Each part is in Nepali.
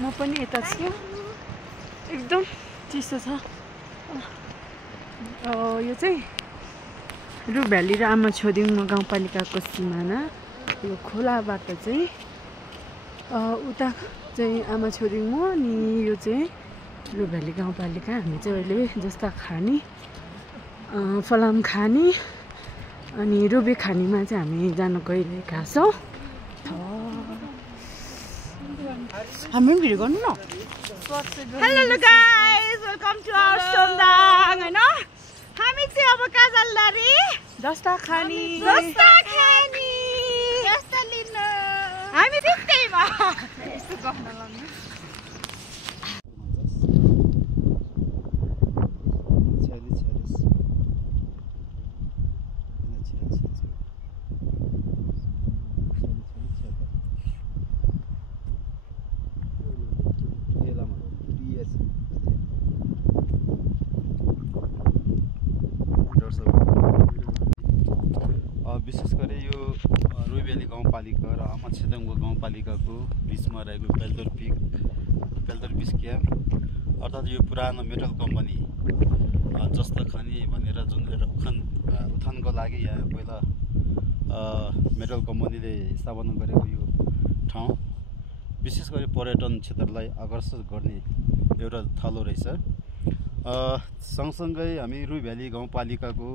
म पनि यता छु एकदम चिसो छ यो चाहिँ रु भ्याली र आमा छोदिङ गाउँपालिकाको सिमाना यो खोलाबाट चाहिँ उता चाहिँ आमा छोदिङ हो अनि यो चाहिँ रु भ्याली गाउँपालिका हामी चाहिँ अहिले जस्ता खानी फलाम खानी अनि रोबे खानीमा चाहिँ हामी जान गइरहेका छौँ हामी पनि भिडियो गर्नु न hello guys welcome to our Somdang हैन हामी चाहिँ अब काजलदारी जस्ता खानी जस्ता लिन हामी त्यस्तैमा यस्तो गफ नगर्नु विशेष गरी यो रुई भ्याली गाउँपालिका र आमा छिदाङको गाउँपालिकाको बिचमा रहेको पेल्दर बिच क्याम्प अर्थात् यो पुरानो मेटल कम्पनी जस्ता खानी भनेर जुन उत्थानको लागि यहाँ पहिला मेटल कम्पनीले स्थापना गरेको यो ठाउँ विशेष गरी पर्यटन क्षेत्रलाई आकर्षित गर्ने एउटा थलो रहेछ। सँगसँगै हामी रुई भ्याली गाउँपालिकाको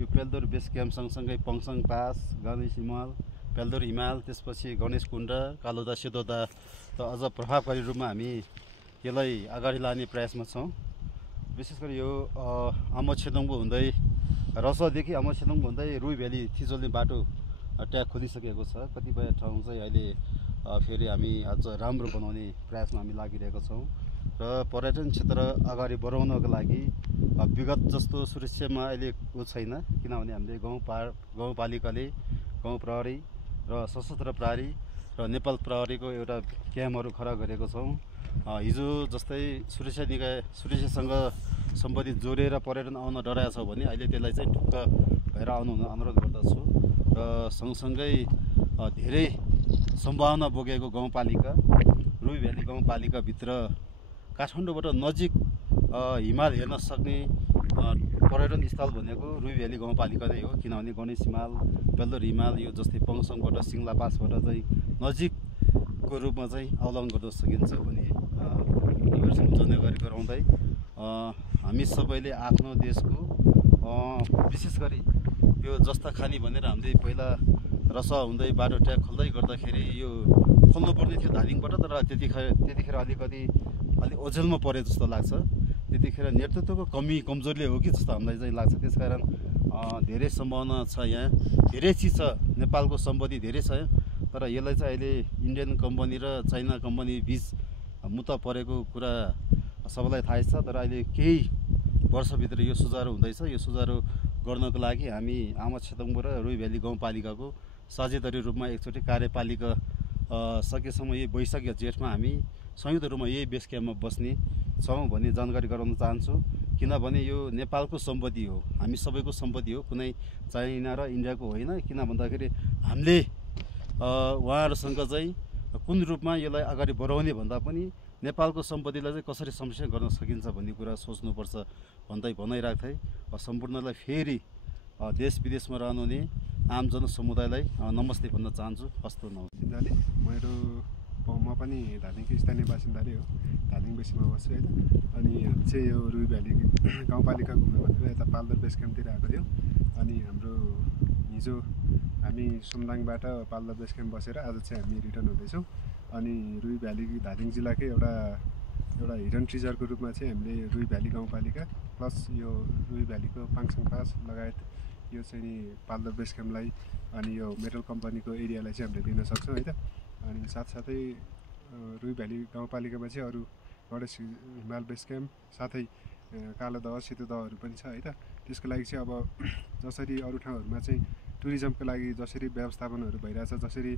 यो पेल्दोर बेस क्याम्प सँगसँगै पङसङ पास गणेश हिमाल पेल्दोर हिमाल त्यसपछि गणेश कुण्ड कालोदा सेतोदा त अझ प्रभावकारी रूपमा हामी यसलाई अगाडि लाने प्रयासमा छौँ। विशेष गरी यो आमा छिदाङको हुँदै रसदेखि आमा छिदाङको हुँदै रुई भ्याली थिचोल्ने बाटो ट्याग खोलिसकेको छ। कतिपय ठाउँ चाहिँ अहिले फेरि हामी अझ राम्रो बनाउने प्रयासमा हामी लागिरहेका छौँ र पर्यटन क्षेत्र अगाडि बढाउनको लागि विगत जस्तो सुरक्षामा अहिले छैन किनभने हामीले गाउँपालिकाले गाउँ प्रहरी र सशस्त्र प्रहरी र नेपाल प्रहरीको एउटा क्याम्पहरू खडा गरेको छौँ। हिजो जस्तै सुरक्षासँग सम्बन्धित जोडेर पर्यटन आउन डराएको छ भने अहिले त्यसलाई चाहिँ ढुक्क भएर आउनु अनुरोध गर्दछु र सँगसँगै धेरै सम्भावना बोकेको गाउँपालिका रुई भ्याली गाउँपालिकाभित्र काठमाडौँबाट नजिक हिमाल हेर्न सक्ने पर्यटन स्थल भनेको रुई भ्याली गाउँपालिका नै हो किनभने गणेश हिमाल पेल्दोर हिमाल यो जस्तै पङसङबाट सिङ्ला पासबाट चाहिँ नजिकको रूपमा चाहिँ अवलम्बन गर्न सकिन्छ भने जानकारी गराउँदै हामी सबैले आफ्नो देशको विशेष गरी यो जस्ता खानी भनेर हामीले पहिला रसा हुँदै बाटो ट्याग खोल्दै गर्दाखेरि यो खोल्नुपर्ने थियो धादिङबाट तर त्यतिखेर अलिक ओझेलमा परे जस्तो लाग्छ। त्यतिखेर नेतृत्वको कमजोरीले हो कि जस्तो हामीलाई चाहिँ लाग्छ। त्यसकारण धेरै सम्भावना छ यहाँ धेरै चिज छ नेपालको सम्पत्ति धेरै छ तर यसलाई चाहिँ अहिले इन्डियन कम्पनी र चाइना कम्पनी बिच मुद्दा परेको कुरा सबैलाई थाहै छ तर अहिले केही वर्षभित्र यो सुचारू हुँदैछ। यो सुचारू गर्नको लागि हामी आमा छिदाङ र रुई भ्याली गाउँपालिकाको साझेदारी रूपमा एकचोटि कार्यपालिका सकेसम्म यही वैशाख या जेठमा हामी संयुक्त रूपमा यही बेस क्याम्पमा बस्ने छौँ भन्ने जानकारी गराउन चाहन्छु किनभने यो नेपालको सम्पत्ति हो हामी सबैको सम्पत्ति हो कुनै चाइना र इन्डियाको होइन। किन भन्दाखेरि हामीले उहाँहरूसँग चाहिँ कुन रूपमा यसलाई अगाडि बढाउने भन्दा पनि नेपालको सम्पत्तिलाई चाहिँ कसरी संरक्षण गर्न सकिन्छ भन्ने कुरा सोच्नुपर्छ भनाइरहेको थिएँ। सम्पूर्णलाई फेरि देश विदेशमा रहनुहुने आम जनसमुदायलाई नमस्ते भन्न चाहन्छु। हस्तो नमस्ते। म पनि धादिङको स्थानीय बासिन्दा नै हो धादिङ बेसीमा बस्छु होइन अनि हामी चाहिँ यो रुई भ्याली गाउँपालिका घुम्नु भनेर यता पाल्दर बेस क्याम्पतिर आएको थियो अनि हाम्रो हिजो हामी सोमदाङबाट पाल्दर बेस क्याम्प बसेर आज चाहिँ हामी रिटर्न हुँदैछौँ अनि रुई भ्याली धादिङ जिल्लाकै एउटा हिडन ट्रिजरको रूपमा चाहिँ हामीले रुई भ्याली गाउँपालिका प्लस यो रुई भ्यालीको पाङसङ पास लगायत यो चाहिँ नि पाल्दर बेस क्याम्पलाई अनि यो मेटल कम्पनीको एरियालाई चाहिँ हामीले दिन सक्छौँ है त। अनि साथसाथै रुई भ्याली गाउँपालिकामा चाहिँ अरू गणेश हिमाल बेस क्याम्प साथै कालो दह सेतो दहहरू पनि छ है त। त्यसको लागि चाहिँ अब जसरी अरू ठाउँहरूमा चाहिँ टुरिज्मको लागि जसरी व्यवस्थापनहरू भइरहेछ जसरी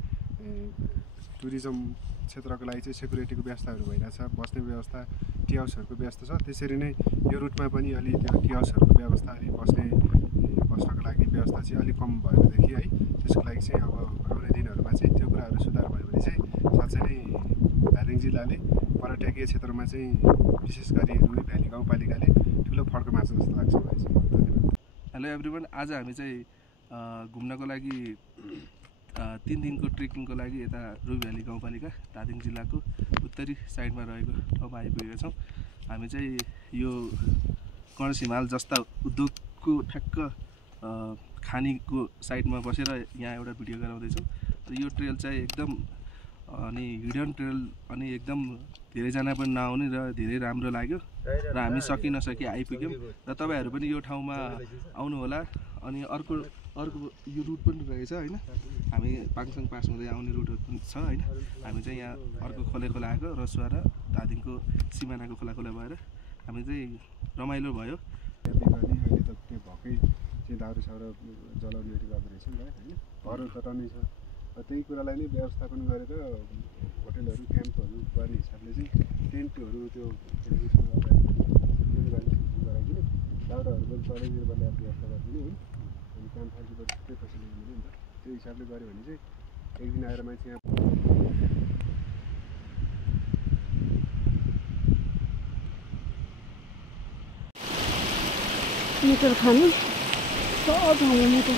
टुरिज्म क्षेत्रको लागि चाहिँ सेक्युरिटीको व्यवस्थाहरू भइरहेछ बस्ने व्यवस्था टी हाउसहरूको व्यवस्था छ त्यसरी नै यो रुटमा पनि अलि त्यो टी हाउसहरूको व्यवस्था अलि बस्नको लागि व्यवस्था चाहिँ अलिक कम भएदेखि है त्यसको लागि चाहिँ अब आउने दिनहरूमा चाहिँ त्यो कुराहरू सुधार भयो भने चाहिँ धादिङ जिल्लाले पर्यटकीय क्षेत्रमा चाहिँ विशेष गरी रुई भ्याली गाउँपालिकाले ठुलो फड्को मार्छ जस्तो लाग्छ मलाई चाहिँ। धन्यवाद। हेलो एभ्रिवान, आज हामी चाहिँ घुम्नको लागि 3 दिनको ट्रेकिङको लागि यता रुई भ्याली गाउँपालिका धादिङ जिल्लाको उत्तरी साइडमा रहेको ठाउँमा आइपुगेका छौँ। हामी चाहिँ यो गणेश हिमाल जस्ता उद्योगको ठ्याक्क खानीको साइडमा बसेर यहाँ एउटा भिडियो गराउँदैछौँ। र यो ट्रेल चाहिँ एकदम अनि हिडन ट्रेल अनि एकदम धेरैजना पनि नआउने र धेरै राम्रो लाग्यो र हामी सकि नसकी आइपुग्यौँ र तपाईँहरू पनि यो ठाउँमा आउनु होला। अनि अर्को यो रुट पनि रहेछ होइन, हामी पाङसाङ पास हुँदै आउने रुटहरू पनि छ होइन। हामी चाहिँ यहाँ अर्को खोला आएको रसुवा र धादिङको सिमानाको खोला भएर हामी चाहिँ रमाइलो भयो। अहिले त त्यो भएकै चाहिँ दाउरा साउरा जलाउनेहरू गर्दो रहेछ नि त होइन, घरहरू तताउने छ। त्यही कुरालाई नै व्यवस्थापन गरेर होटेलहरू क्याम्पहरू गर्ने हिसाबले चाहिँ टेन्टहरू त्यो गराइदिने, दाउराहरू पनि तलैतिर ल्याएर व्यवस्था गरिदिने होइन। अनि क्याम्प फाइलबाट थुप्रै फेसिलिटी मिल्यो नि त, त्यो हिसाबले गऱ्यो भने चाहिँ एक दिन आएर मान्छे यहाँ मिटर खाने सब ठाउँमा मिटर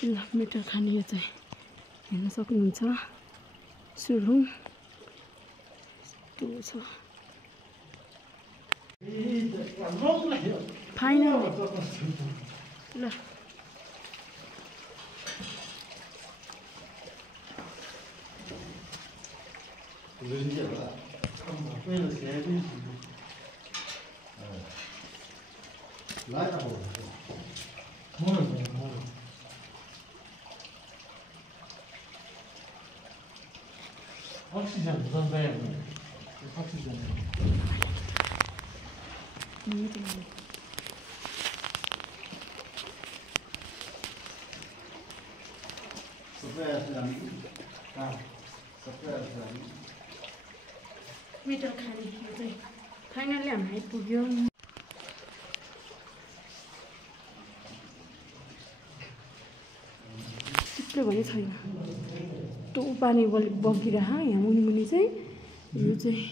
ल मिटर खाने यो चाहिँ हेर्न सक्नुहुन्छ। सुरुङ यस्तो छ फाइनल। ल Oxygen, dan ben je oxygen. मिटर खाने यो चाहिँ फाइनली हामी आइपुग्यो। त्यस्तो भने छैन, यस्तो पानी बगिरह यहाँ मुनि चाहिँ यो चाहिँ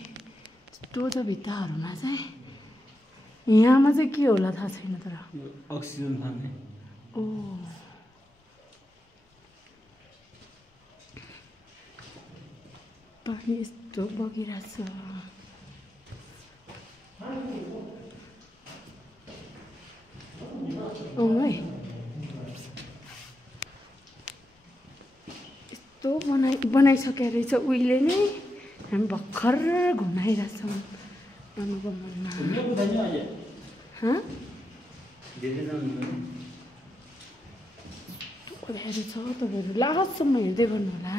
यस्तो छ भित्ताहरूमा चाहिँ। यहाँमा चाहिँ के होला थाहा छैन तर Oxygen खाने। ओ पानी यस्तो बगिरहेछ। आउनु है, यस्तो बनाइसकेको रहेछ उहिले नै। हामी भर्खर घुमाइरहेछौँ अनुभवमा। छ तपाईँहरू लास्टसम्म हेर्दै गर्नु होला।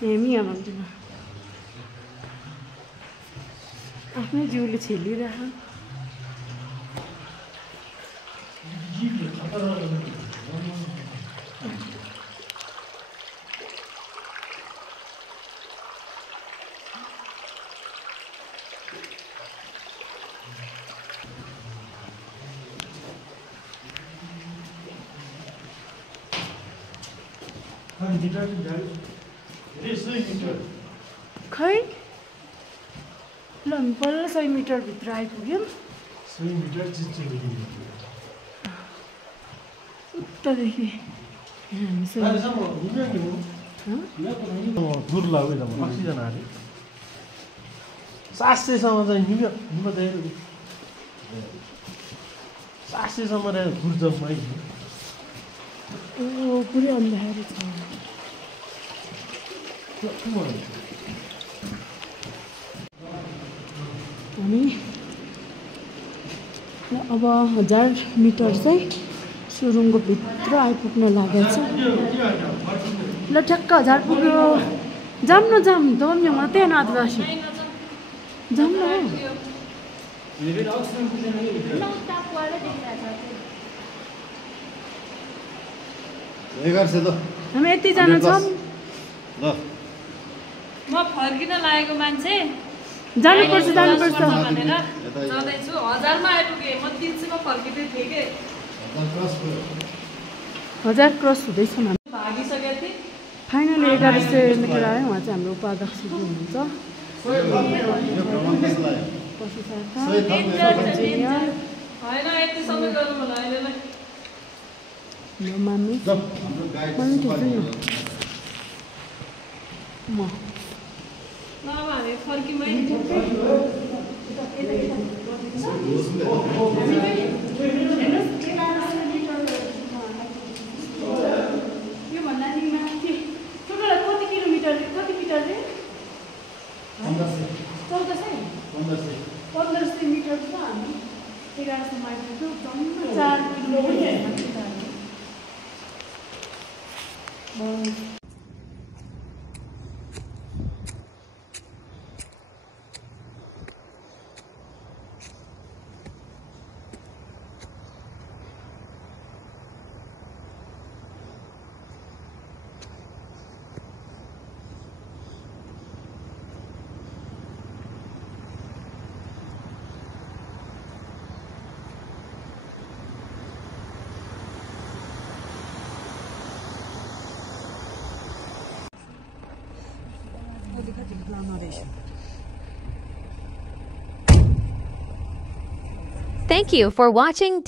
हेमिया भन्छु म, आफ्नै जिउले छेलिरह। खै ल हामी बल्ल 100 मिटरभित्र आइपुग्यौँ। 100 मिटर चिच्चोदेखि उतादेखि हामी अहिलेसम्म हिँड्यो नि म दूर लाग्यो त अक्सिजन हाल्यो 700सम्म चाहिँ हिँड्यो हिँड्नु धेरै 700सम्म रहेछ गुर्जममा पुरै अन्धारो छ। हामी अब 1000 मिटर चाहिँ सुरुङको भित्र आइपुग्न लागेको छ। ल ठ्याक्क 1000 पुग्यो। जाम न जाम दम्यो मात्रै आदिवासी जाम न। हामी यतिजना छौँ। ल म फर्किन लागेको मान्छे जानुपर्छ भनेर जाँदैछु। 1000 मा आइपुगेँ म 300 मा फर्किँदै थिएँ कि 1000 क्रस हुँदैछ हामी। भागिसकेको थिएँ। फाइनली 1100 मिटर आयो। उहाँ चाहिँ हाम्रो उपाध्यक्ष हुनुहुन्छ। होइन यतिसम्म गर्नु होला अहिले नै। मामी म ल अब हामी फर्कियौँ है। योभन्दा नि माथि टोटल कति किलोमिटर कति मिटर रे 1400 मिटर छ। हामी 1100 माइल पुग्यौँ। जम्मा 4 किलोमिटर मात्रै जाने। Thank you for watching ...